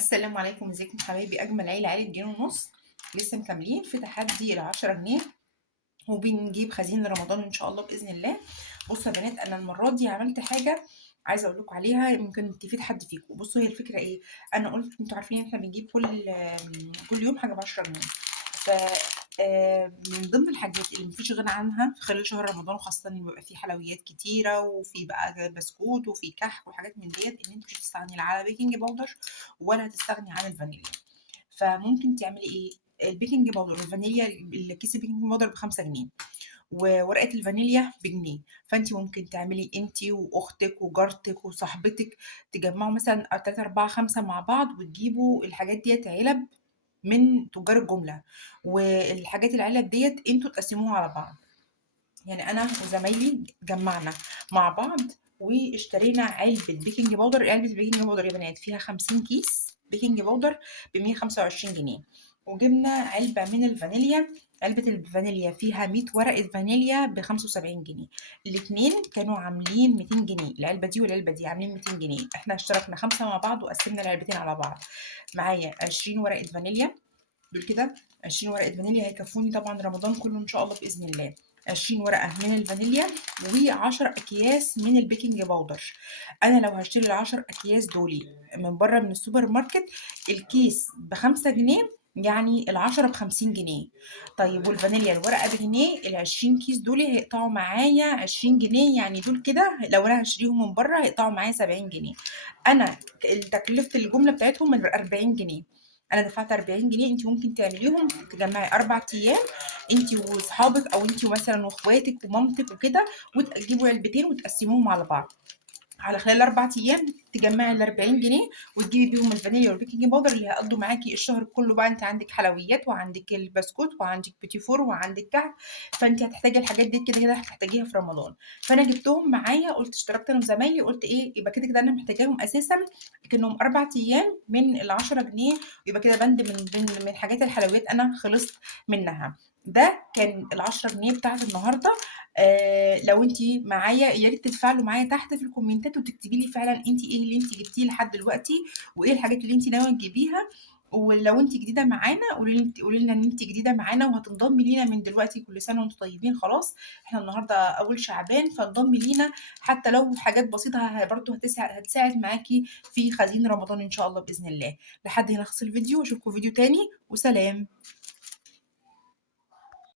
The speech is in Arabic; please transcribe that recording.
السلام عليكم، ازيكم حبايبي؟ اجمل عيله جنيه ونص. لسه مكملين في تحدي ال10 جنيه وبنجيب خزين رمضان ان شاء الله باذن الله. بصوا يا بنات، انا المره دي عملت حاجه عايزه اقول لكم عليها، يمكن تفيد حد فيكم. بصوا، هي الفكره ايه؟ انا قلت انتوا عارفين ان احنا بنجيب كل يوم حاجه ب10 جنيه. ف من ضمن الحاجات اللي مفيش غنى عنها في خلال شهر رمضان، وخاصة إن بيبقى فيه حلويات كتيرة وفي بقى بسكوت وفي كحك وحاجات من ديت، إن انت مش هتستغني لا على بيكنج باودر ولا هتستغني عن الفانيليا. فممكن تعملي ايه؟ البيكنج باودر والفانيليا، الكيس البيكنج باودر ب5 جنيه وورقة الفانيليا بجنيه. فانت ممكن تعملي انت واختك وجارتك وصاحبتك، تجمعوا مثلا 3 4 5 مع بعض وتجيبوا الحاجات ديت علب من تجار الجملة، والحاجات العلب ديت انتوا تقسموها على بعض. يعني انا وزمايلي جمعنا مع بعض واشترينا علبة بيكنج باودر. علبة البيكنج باودر يا بنات فيها 50 كيس بيكنج باودر ب125 جنيه. وجبنا علبة من الفانيليا. علبة الفانيليا فيها 100 ورقة فانيليا ب75 جنيه. الاتنين كانوا عاملين 200 جنيه، العلبة دي والعلبة دي عاملين 200 جنيه. احنا اشتركنا 5 مع بعض وقسمنا العلبتين على بعض. معايا 20 ورقة فانيليا، دول كده 20 ورقة فانيليا هيكفوني طبعا رمضان كله إن شاء الله بإذن الله. 20 ورقة من الفانيليا و10 أكياس من البيكنج باودر. أنا لو هشتري ال10 أكياس دول من بره من السوبر ماركت، الكيس ب5 جنيه، يعني ال10 ب50 جنيه. طيب والفانيليا الورقة بجنيه، ال20 كيس دول هيقطعوا معايا 20 جنيه، يعني دول كده لو أنا هشتريهم من بره هيقطعوا معايا 70 جنيه. أنا تكلفة الجملة بتاعتهم من 40 جنيه. انا دفعت 40 جنيه، انت ممكن تعمليهم تجمعي 4 ايام انت واصحابك، او انت مثلا واخواتك ومامتك وكده، وتجيبوا علبتين وتقسموهم على بعض على خلال 4 ايام. تجمعي ال40 جنيه وتجيبي بيهم الفانيليا والبيكنج باودر اللي هيقضوا معاكي الشهر كله. بقى انت عندك حلويات وعندك البسكوت وعندك بيتي فور وعندك كحك، فانت هتحتاجي الحاجات دي كده كده هتحتاجيها في رمضان. فانا جبتهم معايا، قلت اشتركت انا وزمايلي، قلت ايه يبقى كده كده انا محتاجاهم اساسا، كانهم 4 ايام من ال10 جنيه، يبقى كده بند من حاجات الحلويات انا خلصت منها. ده كان ال10 جنيه بتاعت النهارده. لو انت معايا يا ريت تتفاعلوا معايا تحت في الكومنتات وتكتبي لي فعلا انت ايه اللي انت جبتيه لحد دلوقتي، وايه الحاجات اللي انت ناويه تجيبيها. ولو انت جديده معانا قولي لنا ان انت جديده معانا وهتنضمي لينا من دلوقتي. كل سنه وانتم طيبين. خلاص احنا النهارده اول شعبان، فانضمي لينا حتى لو حاجات بسيطه برضه هتساعد معاكي في خزين رمضان ان شاء الله باذن الله. لحد هنا خلص الفيديو، واشوفكم فيديو تاني، وسلام.